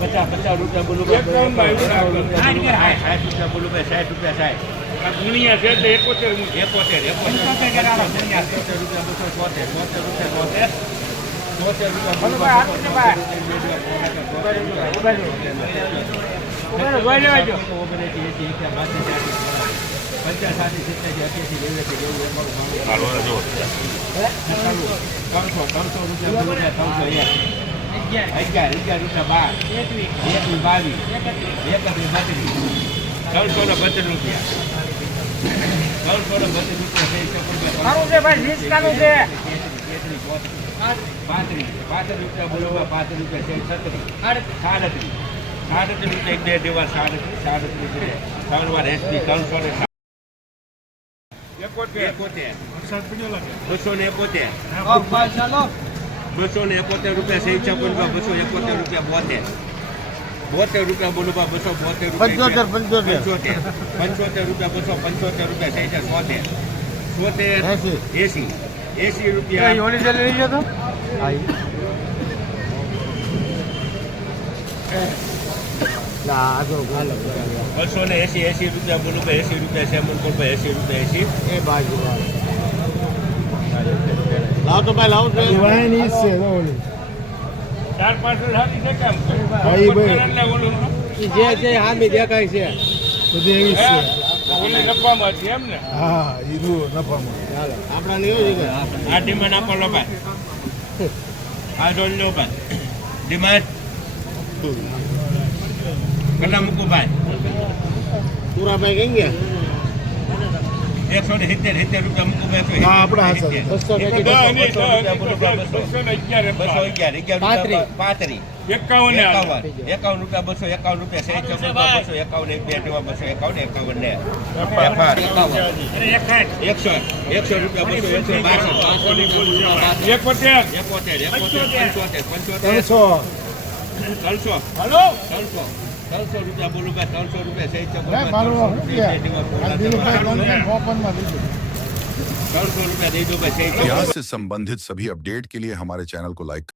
50 રૂપિયા બોલું 60 રૂપિયા બોલું 60 રૂપિયા થાય ગુણિયા છે એટલે 71 રૂપિયા 271 રૂપિયા 72 રૂપિયા બોલું 272 રૂપિયા 75 રૂપિયા 275 રૂપિયા 80 રૂપિયા બસો ને 80 રૂપિયા બોલું 80 રૂપિયા સેમન કોલ 80 રૂપિયા 80 એ બાજુ લાવ તો ભાઈ લાવ ચાર પાંચ હાથી છે કામ જે છે હામી દેખાય છે બધી એવી છે ઓલી નફામાં છે એમ ને હા ઈદુ નફામાં ચાલો આપણા લેવું છે આ ડિમાન્ડ આપો લો ભાઈ આ જોઈ લો ભાઈ ડિમાન્ડ કેટલા મૂકું ભાઈ પૂરા ભાઈ કઈ ગયા 170 રૂપિયા મૂકું ભાઈ હા આપણા હાથ 51 રૂપિયા 300 રૂપિયા બોલું 300 રૂપિયા 300 રૂપિયા दे दो भाई। इतिहास से संबंधित सभी अपडेट के लिए हमारे चैनल को लाइक